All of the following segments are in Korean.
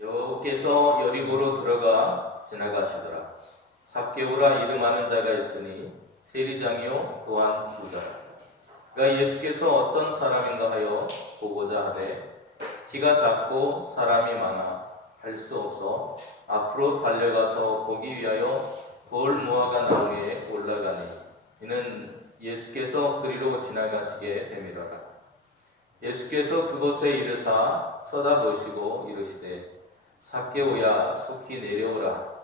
여호께서 여리고로 들어가 지나가시더라. 삭개오라 이름하는 자가 있으니 세리장이요 또한 부자라. 그가 예수께서 어떤 사람인가 하여 보고자 하되 키가 작고 사람이 많아 할 수 없어 앞으로 달려가서 보기 위하여 돌 무화과 나무에 올라가니 이는 예수께서 그리로 지나가시게 됨이로라. 예수께서 그곳에 이르사 쳐다보시고 이르시되 삭개오야 속히 내려오라.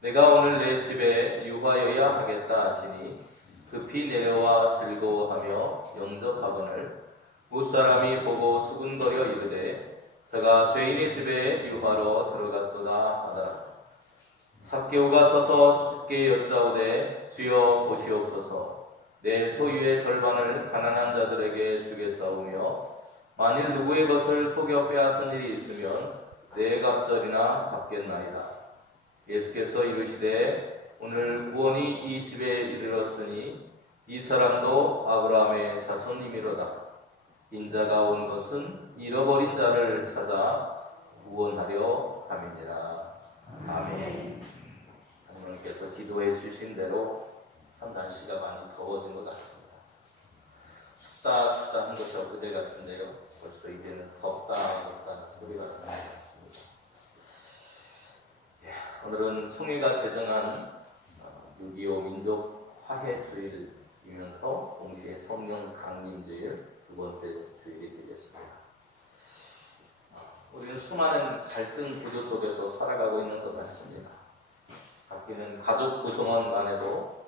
내가 오늘 내 집에 유하여야 하겠다 하시니 급히 내려와 즐거워하며 영접하거늘 무사람이 보고 수군거려 이르되 저가 죄인의 집에 유하러 들어갔도다 하더라. 삭개오가 서서 주께 여짜오되 주여 보시옵소서. 내 소유의 절반을 가난한 자들에게 주겠사오며 만일 누구의 것을 속여 빼앗은 일이 있으면 네 갑절이나 갚겠나이다. 예수께서 이르시되 오늘 구원이 이 집에 이르렀으니 이 사람도 아브라함의 자손이미로다. 인자가 온 것은 잃어버린 자를 찾아 구원하려 함이니라. 아멘. 하나님께서 기도해 주신 대로 참 날씨가 많이 더워진 것 같습니다. 춥다 한 것이 엊그제 같은데요. 벌써 이제는 덥다 소리가 나는 것 같습니다. 오늘은 총리가 제정한 6.25 민족 화해 주일이면서 동시에 성령 강림주일 두 번째 주일이 되겠습니다. 우리는 수많은 갈등 구조 속에서 살아가고 있는 것 같습니다. 바뀌는 가족 구성원 간에도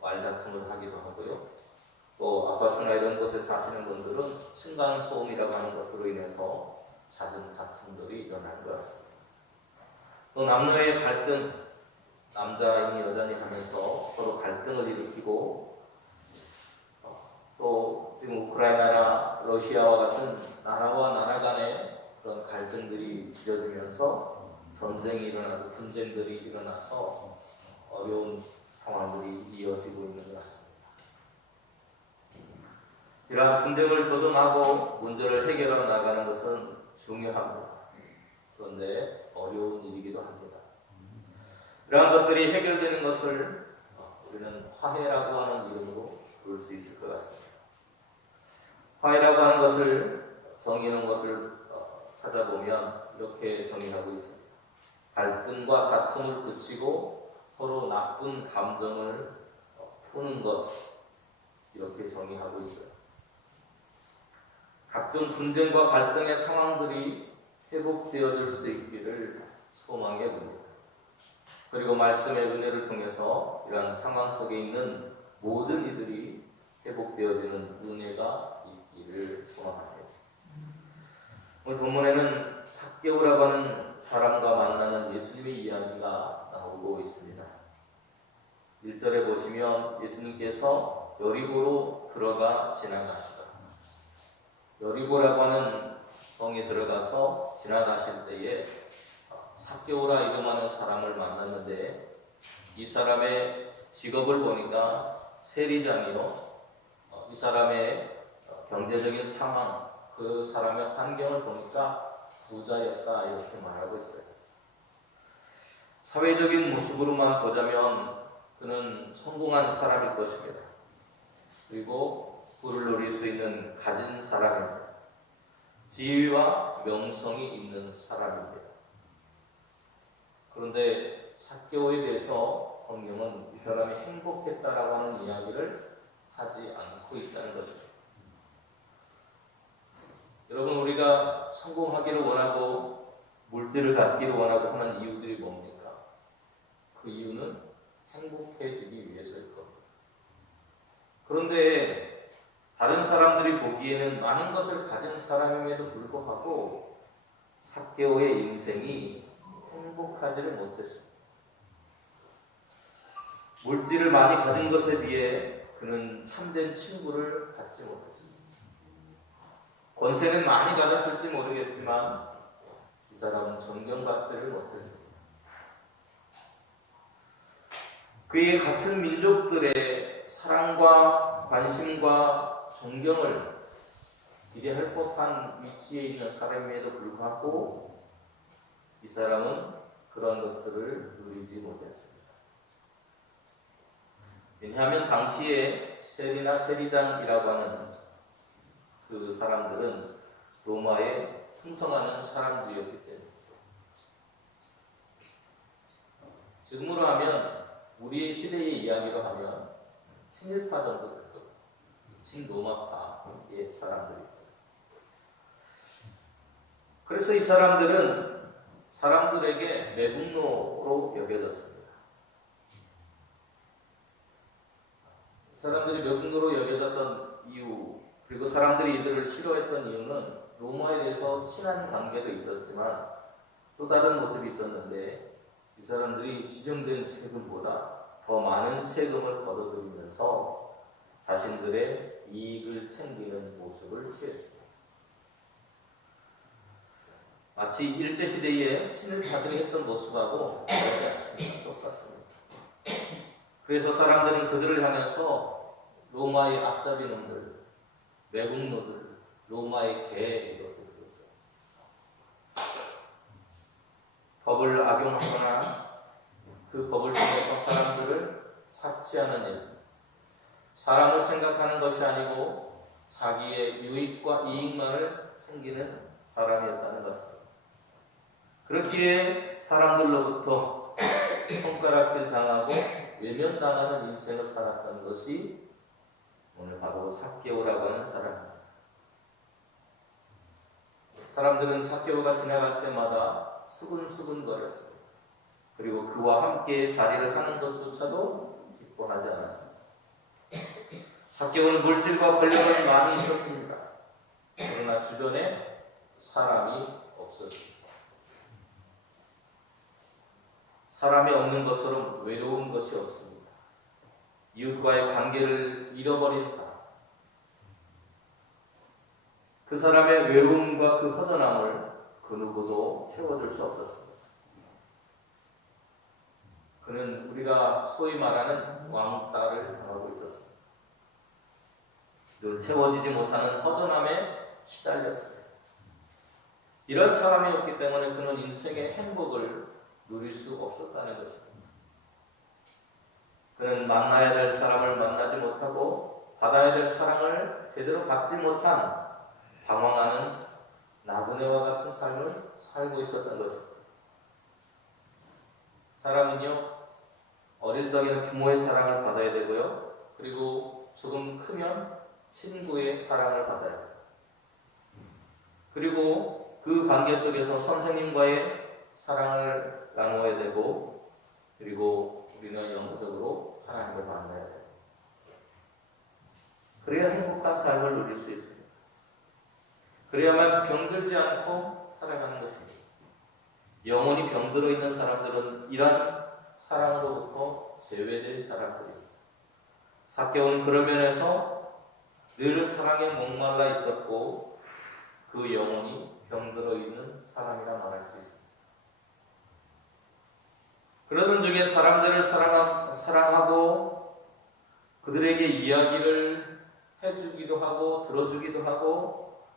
말다툼을 하기도 하고요. 또 아파트나 이런 곳에 사시는 분들은 층간소음이라고 하는 것으로 인해서 잦은 다툼들이 일어나는 것 같습니다. 또 남녀의 갈등, 남자인이 여자인이 하면서 서로 갈등을 일으키고 또 지금 우크라이나나 러시아와 같은 나라와 나라 간의 그런 갈등들이 빚어지면서 전쟁이 일어나고 분쟁들이 일어나서 어려운 상황들이 이어지고 있는 것 같습니다. 이러한 분쟁을 조정하고 문제를 해결하러 나가는 것은 중요합니다. 그런데 어려운 일이기도 합니다. 이러한 것들이 해결되는 것을 우리는 화해라고 하는 이름으로 부를 수 있을 것 같습니다. 화해라고 하는 것을 정의하는 것을 찾아보면 이렇게 정의하고 있습니다. 갈등과 다툼을 그치고 서로 나쁜 감정을 푸는 것, 이렇게 정의하고 있어요. 각종 분쟁과 갈등의 상황들이 회복되어질 수 있기를 소망해 봅니다. 그리고 말씀의 은혜를 통해서 이러한 상황 속에 있는 모든 이들이 회복되어지는 은혜가 있기를 소망합니다. 오늘 본문에는 삭개오라고 하는 사람과 만나는 예수님의 이야기가 나오고 있습니다. 1절에 보시면 예수님께서 여리고로 들어가 지나가시다. 여리고라고 하는 성에 들어가서 지나가실 때에 삭개오라 이름하는 사람을 만났는데 이 사람의 직업을 보니까 세리장이요. 이 사람의 경제적인 상황, 그 사람의 환경을 보니까 부자였다 이렇게 말하고 있어요. 사회적인 모습으로만 보자면 그는 성공한 사람일 것입니다. 그리고 부를 누릴 수 있는 가진 사람입니다. 지위와 명성이 있는 사람입니다. 그런데 삭개오에 대해서 성경은 이 사람이 행복했다라고 하는 이야기를 하지 않고 있다는 거죠. 여러분, 우리가 성공하기를 원하고 물질을 갖기를 원하고 하는 이유들이 뭡니까? 그 이유는 행복해지기 위해서일 겁니다. 그런데 다른 사람들이 보기에는 많은 것을 가진 사람임에도 불구하고 삭개오의 인생이 행복하지를 못했습니다. 물질을 많이 가진 것에 비해 그는 참된 친구를 갖지 못했습니다. 권세는 많이 가졌을지 모르겠지만 이 사람은 존경받지를 못했습니다. 그의 같은 민족들의 사랑과 관심과 존경을 기대할 법한 위치에 있는 사람임에도 불구하고 이 사람은 그런 것들을 누리지 못했습니다. 왜냐하면 당시에 세리나 세리장이라고 하는 그 사람들은 로마에 충성하는 사람들이었기 때문에, 지금으로 하면 우리 시대의 이야기로 하면 친일파 정도 될 거예요. 친로마파의 사람들이. 그래서 이 사람들은 사람들에게 매국노로 여겨졌습니다. 사람들이 매국노로 여겨졌던 이유, 그리고 사람들이 이들을 싫어했던 이유는 로마에 대해서 친한 관계도 있었지만 또 다른 모습이 있었는데, 이 사람들이 지정된 세금보다 더 많은 세금을 걷어들이면서 자신들의 이익을 챙기는 모습을 취했습니다. 마치 일제시대에 친일파들이 했던 모습하고 다르지 않습니다. 똑같습니다. 그래서 사람들은 그들을 향해서 로마의 앞잡이 놈들, 매국노들, 로마의 개 이렇게 불렀어요. 법을 악용하거나 그 법을 통해서 사람들을 착취하는 일, 사람을 생각하는 것이 아니고 자기의 유익과 이익만을 챙기는 사람이었다는 것입니다. 그렇기에 사람들로부터 손가락질 당하고 외면당하는 인생을 살았던 것이 오늘 바로 삭개오라고 하는 사람입니다. 사람들은 삭개오가 지나갈 때마다 수근수근 거렸습니다. 그리고 그와 함께 자리를 하는 것조차도 기뻐하지 않았습니다. 삭개오는 물질과 권력이 많이 있었습니다. 그러나 주변에 사람이 없었습니다. 사람이 없는 것처럼 외로운 것이 없습니다. 이웃과의 관계를 잃어버린 사람, 그 사람의 외로움과 그 허전함을 그 누구도 채워줄 수 없었습니다. 그는 우리가 소위 말하는 왕따를 당하고 있었습니다. 늘 채워지지 못하는 허전함에 시달렸습니다. 이런 사람이었기 때문에 그는 인생의 행복을 누릴 수 없었다는 것입니다. 그는 만나야 될 사람을 만나지 못하고 받아야 될 사랑을 제대로 받지 못한 방황하는 나그네와 같은 삶을 살고 있었던 것입니다. 사람은요, 어릴 적에는 부모의 사랑을 받아야 되고요, 그리고 조금 크면 친구의 사랑을 받아야 돼요. 그리고 그 관계 속에서 선생님과의 사랑을 나누어야 되고, 그리고 우리는 영적으로 하나님을 만나야 돼요. 그래야 행복한 삶을 누릴 수 있습니다. 그래야만 병들지 않고 살아가는 것입니다. 영혼이 병들어 있는 사람들은 이런 사랑으로부터 제외된 사람들입니다. 삭개오는 그런 면에서 늘 사랑에 목말라 있었고 그 영혼이 병들어 있는 사람이라 말할 수 있습니다. 그러던 중에 사람들을 사랑하고 그들에게 이야기를 해주기도 하고 들어주기도 하고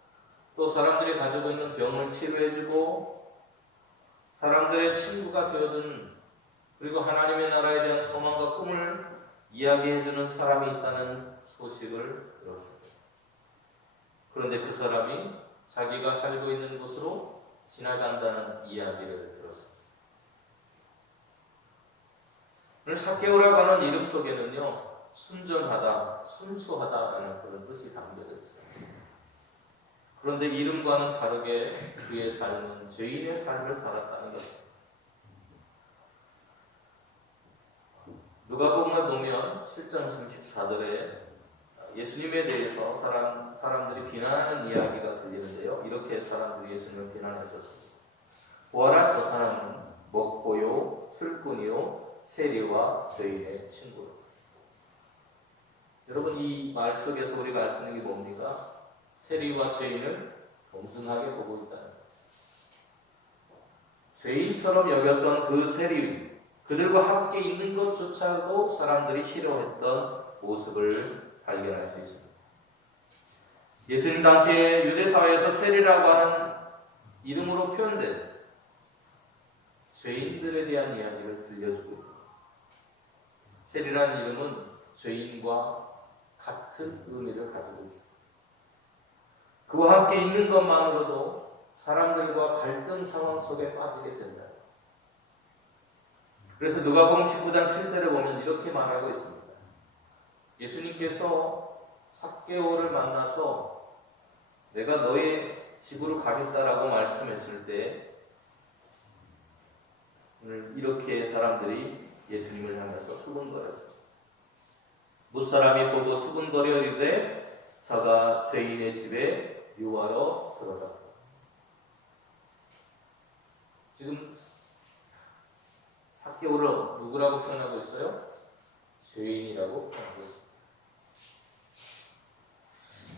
또 사람들이 가지고 있는 병을 치료해주고 사람들의 친구가 되어준, 그리고 하나님의 나라에 대한 소망과 꿈을 이야기해주는 사람이 있다는 소식을 들었습니다. 그런데 그 사람이 자기가 살고 있는 곳으로 지나간다는 이야기를 들었습니다. 오늘 삭개오라고 하는 이름 속에는요, 순전하다, 순수하다라는 그런 뜻이 담겨져 있어요. 그런데 이름과는 다르게 그의 삶은 죄인의 삶을 살았다는 것입니다. 누가복음을 보면 7장 34절에 예수님에 대해서 사람들이 비난하는 이야기가 들리는데요. 이렇게 사람들이 예수님을 비난했었습니다. 보아라, 저 사람은 먹고요, 술꾼이요, 세리와 죄인의 친구로. 여러분, 이 말 속에서 우리가 알 수 있는 게 뭡니까? 세리와 죄인을 동등하게 보고 있다는 것. 죄인처럼 여겼던 그 세리, 그들과 함께 있는 것조차도 사람들이 싫어했던 모습을 발견할 수 있습니다. 예수님 당시에 유대사회에서 세리라고 하는 이름으로 표현된 죄인들에 대한 이야기를 들려주고 있습니다. 셀이라는 이름은 죄인과 같은 의미를 가지고 있습니다. 그와 함께 있는 것만으로도 사람들과 갈등 상황 속에 빠지게 된다. 그래서 누가복음 19장 7절에 보면 이렇게 말하고 있습니다. 예수님께서 삭개오를 만나서 내가 너의 집으로 가겠다라고 말씀했을 때 이렇게 사람들이 예수님을 향해서 수군거렸습니다. 무사람이 보고 수군거려 이르되 저가 죄인의 집에 유하러 들어갔다. 지금 삭개오를 누구라고 표현하고 있어요? 죄인이라고 표현하고 있습니다.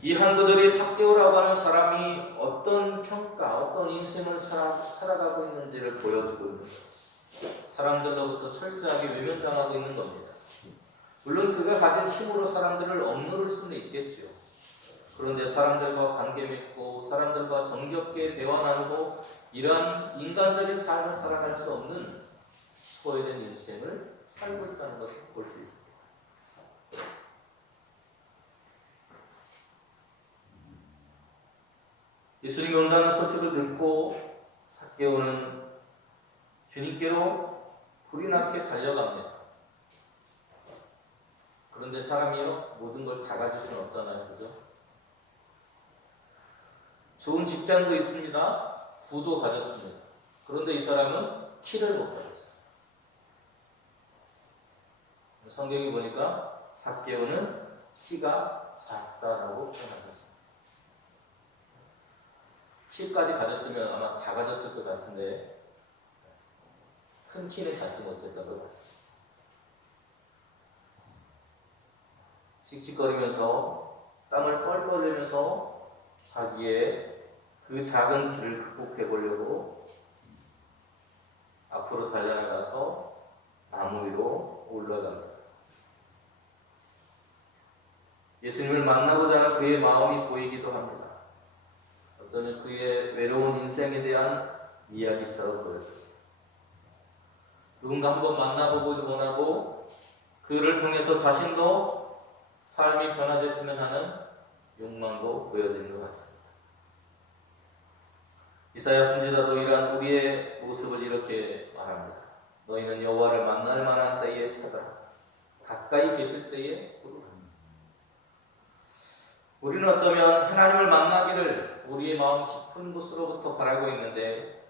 이 한구들이 삭개오라고 하는 사람이 어떤 평가, 어떤 인생을 살아가고 있는지를 보여주고 있는 거예요. 사람들로부터 철저하게 외면당하고 있는 겁니다. 물론 그가 가진 힘으로 사람들을 억누를 수는 있겠죠. 그런데 사람들과 관계 맺고 사람들과 정겹게 대화 나누고 이러한 인간적인 삶을 살아갈 수 없는 소외된 인생을 살고 있다는 것을 볼 수 있습니다. 예수님이 온다는 소식을 듣고 삭개오는 주님께로 불이 나게 달려갑니다. 그런데 사람이요, 모든 걸 다 가질 수는 없잖아요. 그죠? 좋은 직장도 있습니다. 부도 가졌습니다. 그런데 이 사람은 키를 못 가졌어요. 성경이 보니까 삭개오는 키가 작다라고 표현하셨습니다. 키까지 가졌으면 아마 다 가졌을 것 같은데 큰 키는 갖지 못했던 것 같습니다. 씩씩거리면서 땀을 뻘뻘 흘리면서 자기의 그 작은 길을 극복해 보려고 앞으로 달려나가서 나무 위로 올라갑니다. 예수님을 만나고자 하는 그의 마음이 보이기도 합니다. 어쩌면 그의 외로운 인생에 대한 이야기처럼 보여집니다. 누군가 한번 만나보고 원하고 그를 통해서 자신도 삶이 변화됐으면 하는 욕망도 보여지는 것 같습니다. 이사야 선지자도 이러한 우리의 모습을 이렇게 말합니다. 너희는 여호와를 만날 만한 때에 찾아 가까이 계실 때에 부르라. 우리는 어쩌면 하나님을 만나기를 우리의 마음 깊은 곳으로부터 바라고 있는데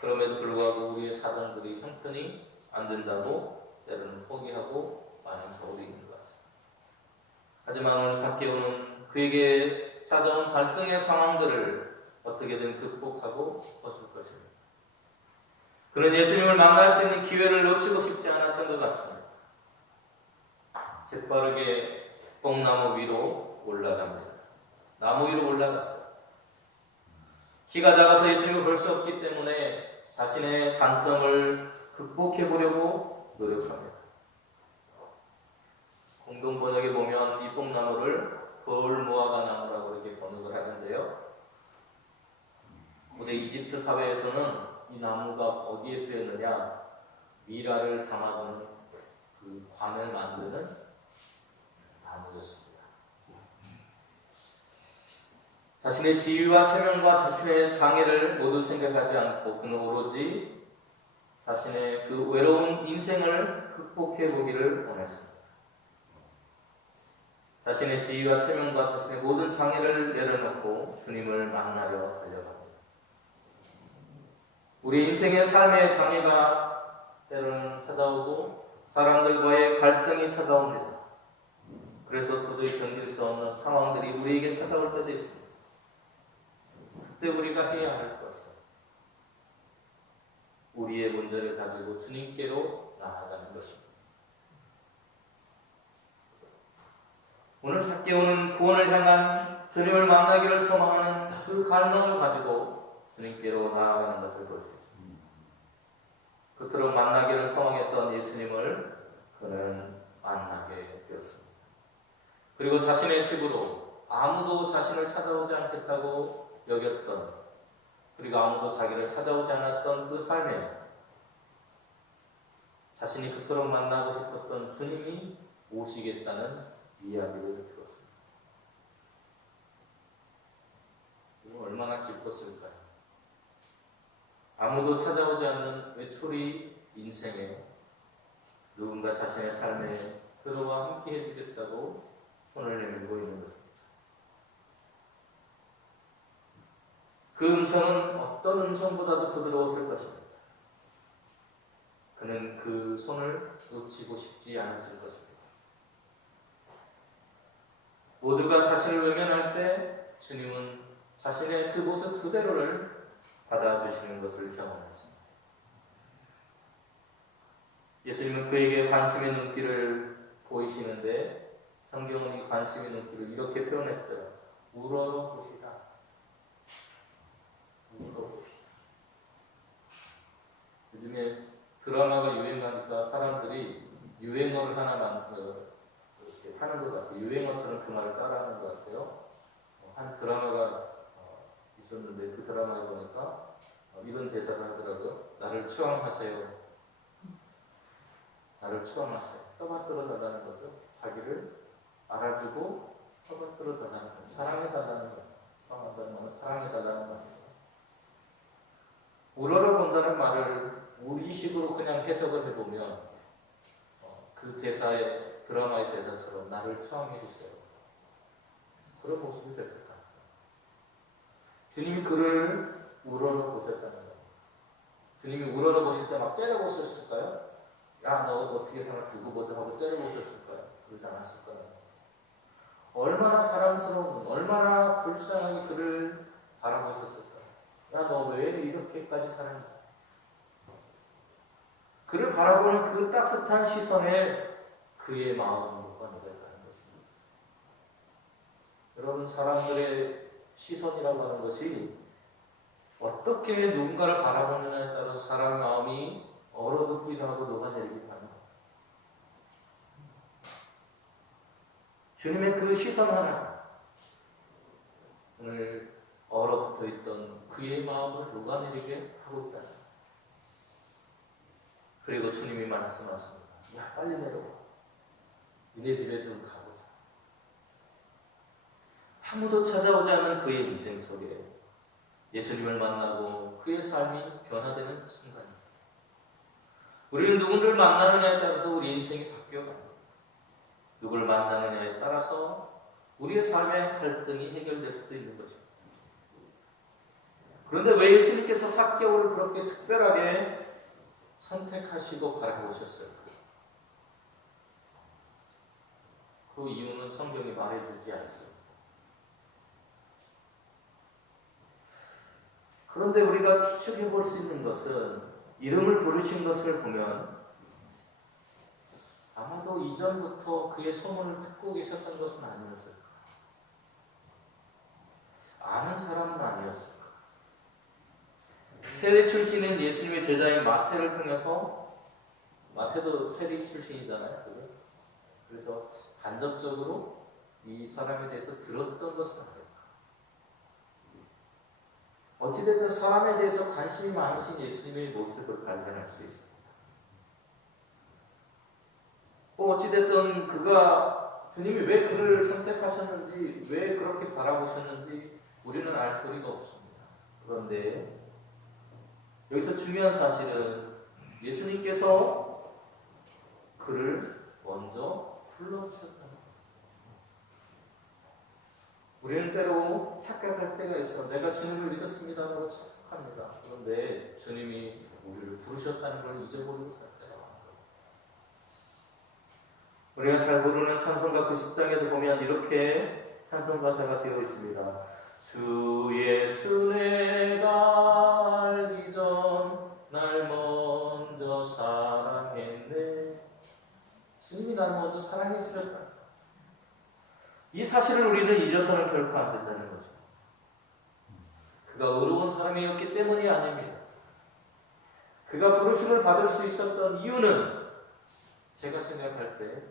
그럼에도 불구하고 우리의 사정들이 형편이 안 된다고 때로는 포기하고 많은 경우도 있는 것 같습니다. 하지만 오늘 삭개오는 그에게 찾아온 갈등의 상황들을 어떻게든 극복하고 벗을 것입니다. 그는 예수님을 만날 수 있는 기회를 놓치고 싶지 않았던 것 같습니다. 재빠르게 뽕나무 위로 올라갑니다. 나무 위로 올라갔어요. 키가 작아서 예수님을 볼 수 없기 때문에 자신의 단점을 극복해 보려고 노력합니다. 공동 번역에 보면 이 뽕나무를 돌무화과 나무라고 이렇게 번역을 하는데요. 고대 이집트 사회에서는 이 나무가 어디에 쓰였느냐? 미라를 담아두는 그 관을 만드는 나무였습니다. 자신의 지위와 체면과 자신의 장애를 모두 생각하지 않고 그는 오로지 자신의 그 외로운 인생을 극복해 보기를 원했습니다. 자신의 지위와 체면과 자신의 모든 장애를 내려놓고 주님을 만나려 달려갑니다. 우리 인생의 삶의 장애가 때로는 찾아오고 사람들과의 갈등이 찾아옵니다. 그래서 도저히 견딜 수 없는 상황들이 우리에게 찾아올 때도 있습니다. 그때 우리가 해야 할 것은 우리의 문제를 가지고 주님께로 나아가는 것입니다. 오늘 삭개오는 구원을 향한 주님을 만나기를 소망하는 그 갈망을 가지고 주님께로 나아가는 것을 볼 수 있습니다. 그토록 만나기를 소망했던 예수님을 그는 만나게 되었습니다. 그리고 자신의 집으로 아무도 자신을 찾아오지 않겠다고 여겼던 그리고 아무도 자기를 찾아오지 않았던 그 삶에 자신이 그토록 만나고 싶었던 주님이 오시겠다는 이야기를 들었습니다. 얼마나 기뻤을까요? 아무도 찾아오지 않는 외톨이 인생에 누군가 자신의 삶에 들어와 함께 해주겠다고 손을 내밀고 있는 것입니다. 그 음성은 어떤 음성보다도 부드러웠을 것입니다. 그는 그 손을 놓치고 싶지 않았을 것입니다. 모두가 자신을 외면할 때 주님은 자신의 그 모습 그대로를 받아주시는 것을 경험했습니다. 예수님은 그에게 관심의 눈길을 보이시는데 성경은 이 관심의 눈길을 이렇게 표현했어요. 우러러보시다. 우러러보시다. 요즘에 드라마가 유행하니까 사람들이 유행어를 하나만 이렇게 하는 것 같아요. 유행어처럼 그 말을 따라하는 것 같아요. 한 드라마가 있었는데 그 드라마에 보니까 이런 대사를 하더라고요. 나를 추앙하세요. 나를 추앙하세요. 떠받들어 달라는 거죠. 자기를 알아주고 떠받들어 달라는 거죠. 사랑해 달라는 거죠. 추앙한다는 말은 사랑해 달라는 거죠. 우러러 본다는 말을 우리식으로 그냥 해석을 해보면 그 대사의 드라마의 대사처럼 나를 추앙해 주세요. 그런 모습이 될 것 같아요. 주님이 그를 우러러 보셨다는 거예요. 주님이 우러러 보실 때 막 째려보셨을까요? 야, 너 어떻게 하나 두고 보자 하고 째려보셨을까요? 그러지 않았을 거예요. 얼마나 사랑스러운, 얼마나 불쌍하게 그를 바라보셨을까요? 야, 너 왜 이렇게까지 사랑해? 그를 바라보는 그 따뜻한 시선에 그의 마음으로가 내려가는 것입니다. 여러분, 사람들의 시선이라고 하는 것이 어떻게 누군가를 바라보느냐에 따라서 사람 마음이 얼어붙기도 하고 녹아내리기도 하는 것. 주님의 그 시선 하나, 오늘 얼어붙어 있던 그의 마음을 녹아내리게 하고 있다. 그리고 주님이 말씀하십니다. 야, 빨리 내려와. 니네 집에 좀 가보자. 아무도 찾아오지 않은 그의 인생 속에 예수님을 만나고 그의 삶이 변화되는 순간입니다. 우리는 누구를 만나느냐에 따라서 우리 인생이 바뀌어갑니다. 누구를 만나느냐에 따라서 우리의 삶의 갈등이 해결될 수도 있는 것입니다. 그런데 왜 예수님께서 삭개오를 그렇게 특별하게 선택하시고 바라보셨을까? 그 이유는 성경이 말해주지 않습니다. 그런데 우리가 추측해 볼 수 있는 것은 이름을 부르신 것을 보면 아마도 이전부터 그의 소문을 듣고 계셨던 것은 아니었을까? 아는 사람은 아니었을까? 세리 출신인 예수님의 제자인 마태를 통해서, 마태도 세리 출신이잖아요. 그래서 간접적으로 이 사람에 대해서 들었던 것은 아닐까? 어찌됐든 사람에 대해서 관심이 많으신 예수님의 모습을 발견할 수 있습니다. 어찌됐든 그가 주님이 왜 그를 선택하셨는지, 왜 그렇게 바라보셨는지 우리는 알 도리가 없습니다. 그런데 여기서 중요한 사실은 예수님께서 그를 먼저 불러주셨다는 겁니다. 우리는 때로 착각할 때가 있어. 내가 주님을 믿었습니다 하고 착각합니다. 그런데 주님이 우리를 부르셨다는 걸 잊어버리고 살 때가 많아요. 우리가 잘 모르는 찬송가 90장에도 보면 이렇게 찬송 가사가 되어 있습니다. 주 예수 내가 알기 전 날 먼저 사랑했네. 주님이 날 먼저 사랑해 주셨다. 이 사실을 우리는 잊어서는 결코 안 된다는 거죠. 그가 의로운 사람이었기 때문이 아닙니다. 그가 부르심을 받을 수 있었던 이유는 제가 생각할 때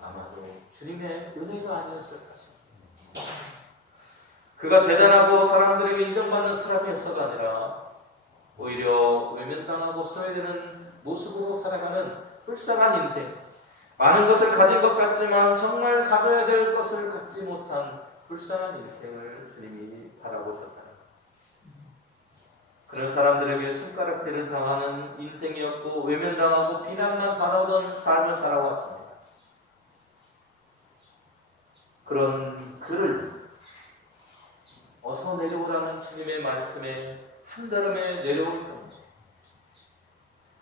아마도 주님의 은혜가 아니었을까 싶습니다. 그가 대단하고 사람들에게 인정받는 사람이어서가 아니라 오히려 외면당하고 소외되는 모습으로 살아가는 불쌍한 인생, 많은 것을 가진 것 같지만 정말 가져야 될 것을 갖지 못한 불쌍한 인생을 주님이 바라보셨다는 것. 그런 사람들에게 손가락질을 당하는 인생이었고 외면당하고 비난만 받아오던 삶을 살아왔습니다. 그런 그를 어서 내려오라는 주님의 말씀에 한달음에 내려올 겁니다.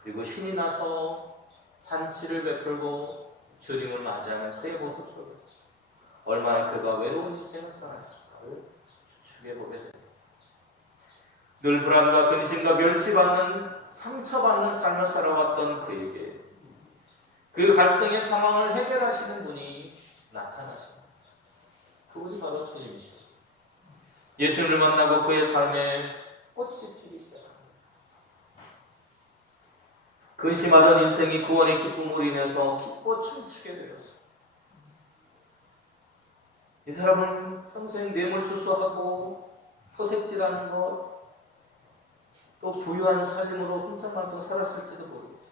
그리고 신이 나서 잔치를 베풀고 주님을 맞이하는 그의 모습 속에서 얼마나 그가 외로운 인생을 살았을까를 추측해보게 됩니다. 늘 불안과 근심과 멸시받는 상처받는 삶을 살아왔던 그에게 그 갈등의 상황을 해결하시는 분이 나타나십니다. 그분이 바로 주님이십니다. 예수님을 만나고 그의 삶에 꽃이 피기 시작합니다. 근심하던 인생이 구원의 기쁨으로 인해서 기뻐 춤추게 되었습니다. 이 사람은 평생 뇌물수수하고 토색질하는 것, 또 부유한 삶으로 혼자만 살았을지도 모르겠어요.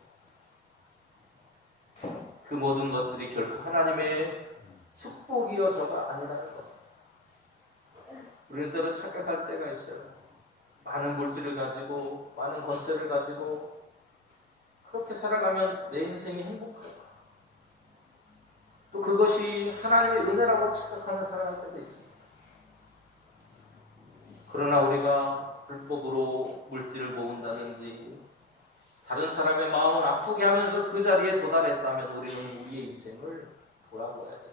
그 모든 것들이 결국 하나님의 축복이어서가 아니라는 것. 우리는 때로 착각할 때가 있어요. 많은 물질을 가지고 많은 권세를 가지고 그렇게 살아가면 내 인생이 행복할까? 또 그것이 하나님의 은혜라고 착각하는 사람일 때도 있습니다. 그러나 우리가 불법으로 물질을 모은다든지 다른 사람의 마음을 아프게 하면서 그 자리에 도달했다면 우리는 우리의 인생을 돌아보아야 된다.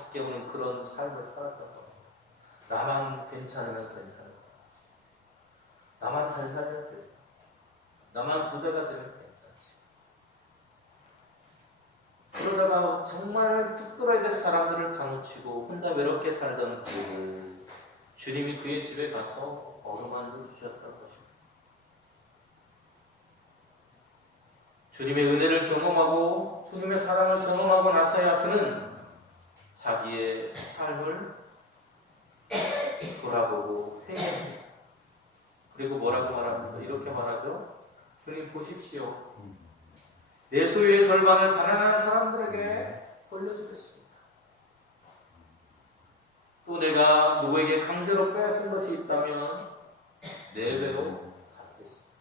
삭개오는 그런 삶을 살았던 겁니다. 나만 괜찮으면 괜찮아. 나만 잘 살면 되지. 나만 부자가 되면 괜찮지. 그러다가 정말 붙들어야 될 사람들을 다 놓치고 혼자 외롭게 살던 그를 주님이 그의 집에 가서 어루만져 주셨던 것입니다. 주님의 은혜를 경험하고 주님의 사랑을 경험하고 나서야 그는 자기의 삶을 돌아보고 회개합니다. 그리고 뭐라고 말합니까? 이렇게 말하죠. 주님 보십시오. 내 소유의 절반을 가난한 사람들에게 돌려주겠습니다. 또 내가 누구에게 강제로 빼앗은 것이 있다면 내 배로 갚겠습니다.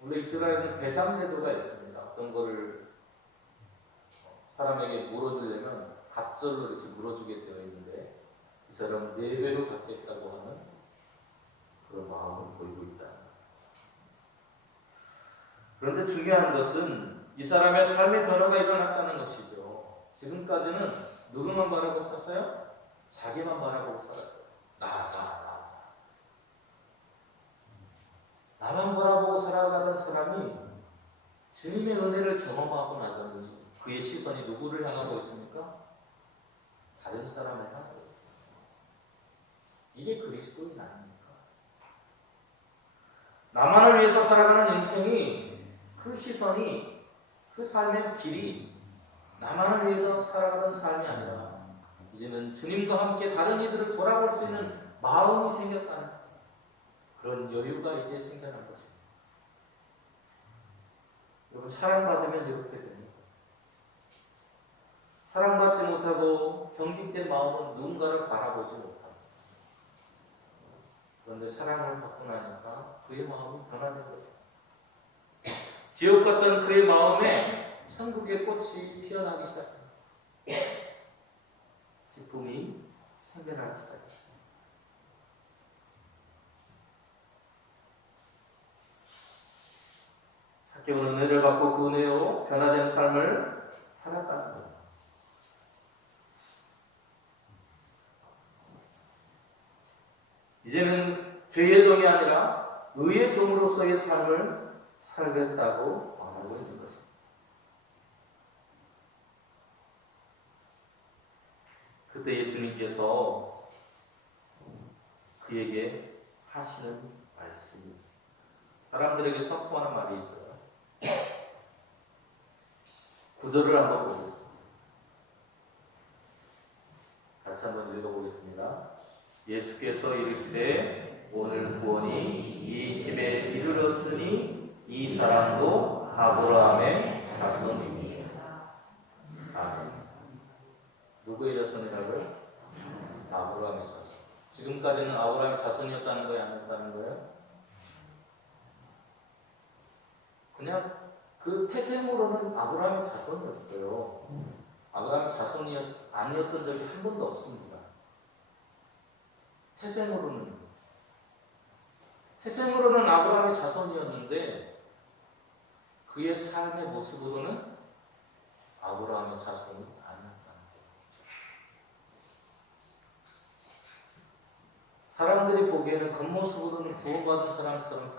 원래 이스라엘은 배상제도가 있습니다. 어떤 거를 사람에게 물어주려면 갑절로 이렇게 물어주게 되어 있는데 이 사람은 네 배로 갚겠다고 하는 그런 마음을 보이고 있다. 그런데 중요한 것은 이 사람의 삶의 변화가 일어났다는 것이죠. 지금까지는 누구만 바라보고 살았어요? 자기만 바라보고 살았어요. 나만 바라보고 살아가던 사람이 주님의 은혜를 경험하고 나서는 그의 시선이 누구를 향하고 있습니까? 다른 사람을 향하고 있습니다. 이게 그리스도인 아닙니까? 나만을 위해서 살아가는 인생이 그 시선이 그 삶의 길이 나만을 위해서 살아가는 삶이 아니라 이제는 주님과 함께 다른 이들을 돌아볼 수 있는 마음이 생겼다는 그런 여유가 이제 생겨난 것입니다. 여러분 사랑받으면 이렇게 됩니다. 사랑받지 못하고 경직된 마음은 누군가를 바라보지 못합니다. 그런데 사랑을 받고 나니까 그의 마음이 변화된 것입니다. 지옥 같던 그의 마음에 천국의 꽃이 피어나기 시작합니다. 기쁨이 생겨나기 시작했습니다. 삭개오는 은혜를 받고 그 은혜로 변화된 삶을 살았다는 것. 이제는 죄의 종이 아니라 의의 종으로서의 삶을 살겠다고 말하고 있는 것입니다. 그때 주님께서 그에게 하시는 말씀이 있습니다. 사람들에게 선포하는 말이 있어요. 9절을 한번 보겠습니다. 같이 한번 읽어보겠습니다. 예수께서 이르시되 오늘 구원이 이 집에 이르렀으니 이 사람도 아브라함의 자손이니라. 아멘. 누구의 자손이라고요? 아브라함의 자손. 지금까지는 아브라함의 자손이었다는 거예요? 아니었다는 거예요? 그냥 그 태생으로는 아브라함의 자손이었어요. 아브라함의 자손이 아니었던 적이 한 번도 없습니다. 태생으로는 아브라함의 자손이었는데 그의 삶의 모습으로는 아브라함의 자손이 아니었다는 거예요. 사람들이 보기에는 겉모습으로는 구원받은 사람처럼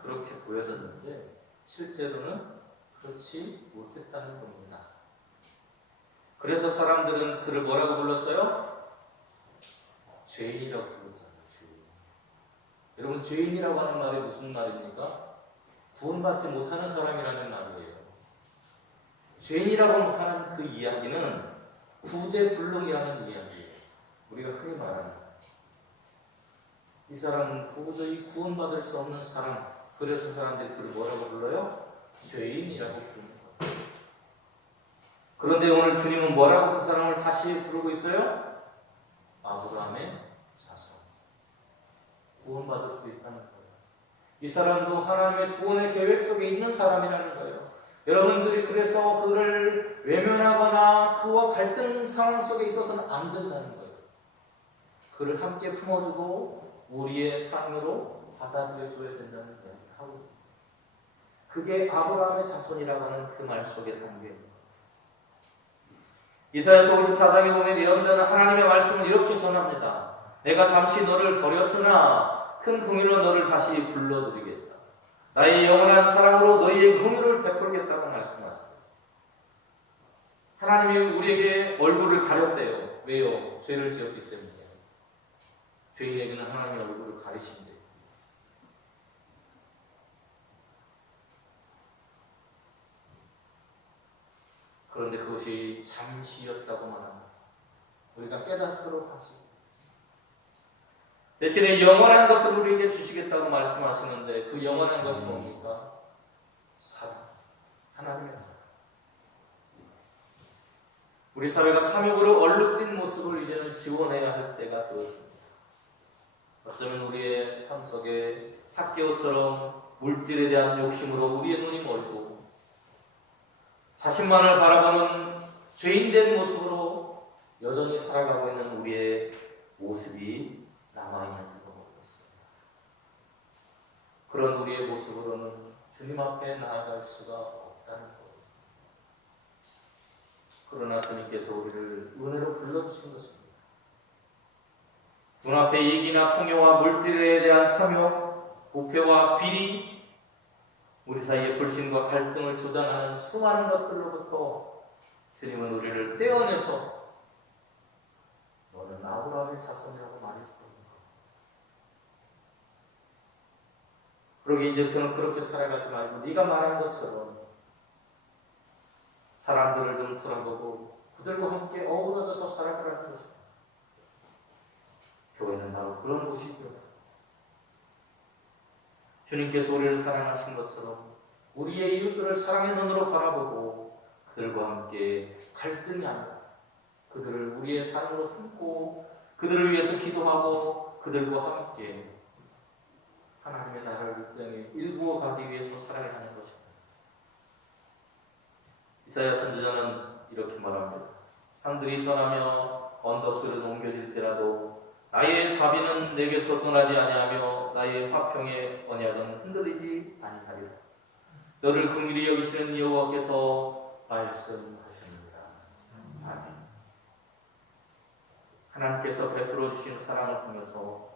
그렇게 보여졌는데 실제로는 그렇지 못했다는 겁니다. 그래서 사람들은 그를 뭐라고 불렀어요? 죄인이라고 불렀잖아요. 죄인. 여러분, 죄인이라고 하는 말이 무슨 말입니까? 구원받지 못하는 사람이라는 말이에요. 죄인이라고 하는 그 이야기는 구제불능이라는 이야기예요. 우리가 흔히 말하는 이 사람은 도저히 구원받을 수 없는 사람. 그래서 사람들이 그를 뭐라고 불러요? 죄인이라고 부릅니다. 그런데 오늘 주님은 뭐라고 그 사람을 다시 부르고 있어요? 아브라함의 자손. 구원받을 수 있다는 거예요. 이 사람도 하나님의 구원의 계획 속에 있는 사람이라는 거예요. 여러분들이 그래서 그를 외면하거나 그와 갈등 상황 속에 있어서는 안 된다는 거예요. 그를 함께 품어주고 우리의 삶으로 받아들여줘야 된다는 거예요. 그게 아브라함의 자손이라고 하는 그 말 속에 담겨있습니다. 이사야서 54장에 보면 예언자는 하나님의 말씀을 이렇게 전합니다. 내가 잠시 너를 버렸으나 큰 긍휼로 너를 다시 불러드리겠다. 나의 영원한 사랑으로 너희의 긍휼을 베풀겠다고 말씀하십니다. 하나님이 우리에게 얼굴을 가렸대요. 왜요? 죄를 지었기 때문에. 죄인에게는 하나님의 얼굴을 가리신대요. 그런데 그것이 잠시였다고 말합니다. 우리가 깨닫도록 하시고 대신에 영원한 것을 우리에게 주시겠다고 말씀하시는데 그 영원한 것이 뭡니까? 사랑, 하나님의 사랑. 우리 사회가 탐욕으로 얼룩진 모습을 이제는 지워내야 할 때가 되었습니다. 어쩌면 우리의 삶 속에 삭개오처럼 물질에 대한 욕심으로 우리의 눈이 멀고 자신만을 바라보는 죄인된 모습으로 여전히 살아가고 있는 우리의 모습이 남아있는 줄로 모르겠습니다. 그런 우리의 모습으로는 주님 앞에 나아갈 수가 없다는 것. 그러나 주님께서 우리를 은혜로 불러주신 것입니다. 눈앞의 이익이나 풍요와 물질에 대한 탐욕, 부패와 비리, 우리 사이의 불신과 갈등을 조장하는 수많은 것들로부터 주님은 우리를 떼어내서 너는 아브라함의 자손이라고 말해주는 겁니다. 그러기 이제부터는 그렇게 살아가지 말고 네가 말한 것처럼 사람들을 좀 돌아보고 그들과 함께 어우러져서 살아가라는 것입니다. 교회는 바로 그런 곳이고요. 주님께서 우리를 사랑하신 것처럼 우리의 이웃들을 사랑의 눈으로 바라보고 그들과 함께 갈등이 아니라 그들을 우리의 삶으로 품고 그들을 위해서 기도하고 그들과 함께 하나님의 나라를 이 땅에 일구어 가기 위해서 살아야 하는 것입니다. 이사야 선지자는 이렇게 말합니다. 산들이 떠나며 언덕들은 옮겨질지라도 나의 자비는 내게서 떠나지 아니하며 나의 화평의 언약은 흔들리지 아니하리라. 너를 긍휼히 여기시는 여호와께서 말씀하십니다. 아멘. 하나님께서 베풀어 주신 사랑을 통해서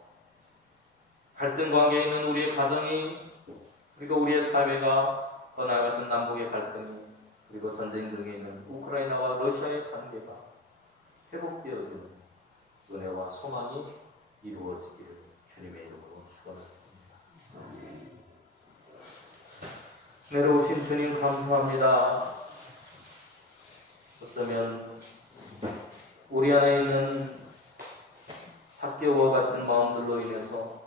갈등 관계에 있는 우리의 가정이 그리고 우리의 사회가 더 나아가서 남북의 갈등이 그리고 전쟁 중에 있는 우크라이나와 러시아의 관계가 회복되어지는 은혜와 소망이 이루어지기를 주님의 이름으로 축원드립니다. 내려오신 주님 감사합니다. 어쩌면 우리 안에 있는 이와 같은 마음들로 인해서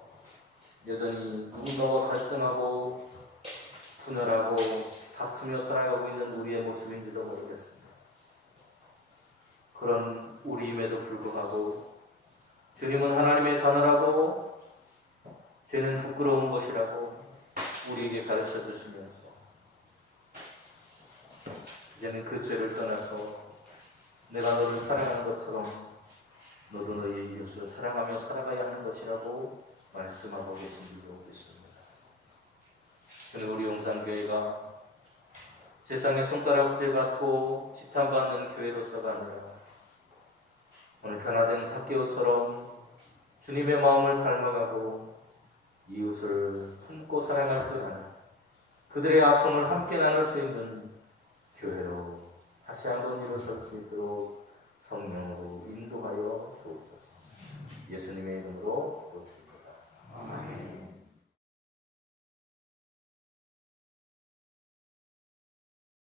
여전히 누군가와 갈등하고 분열하고 다투며 살아가고 있는 우리의 모습인지도 모르겠습니다. 그런 우리임에도 불구하고 주님은 하나님의 자녀라고 죄는 부끄러운 것이라고 우리에게 가르쳐 주시면서 이제는 그 죄를 떠나서 내가 너를 사랑하는 것처럼 너도 너의 이웃을 사랑하며 살아가야 하는 것이라고 말씀하고 계신 줄로 믿습니다. 저는 우리 용산교회가 세상의 손가락질 받고 지탄받는 교회로서가 아니라 오늘 변화된 삭개오처럼 주님의 마음을 닮아가고 이웃을 품고 사랑할 줄 아는 그들의 아픔을 함께 나눌 수 있는 교회로 다시 한번 일어설 수 있도록 성령으로 인도하여 주옵소서. 예수님의 이름으로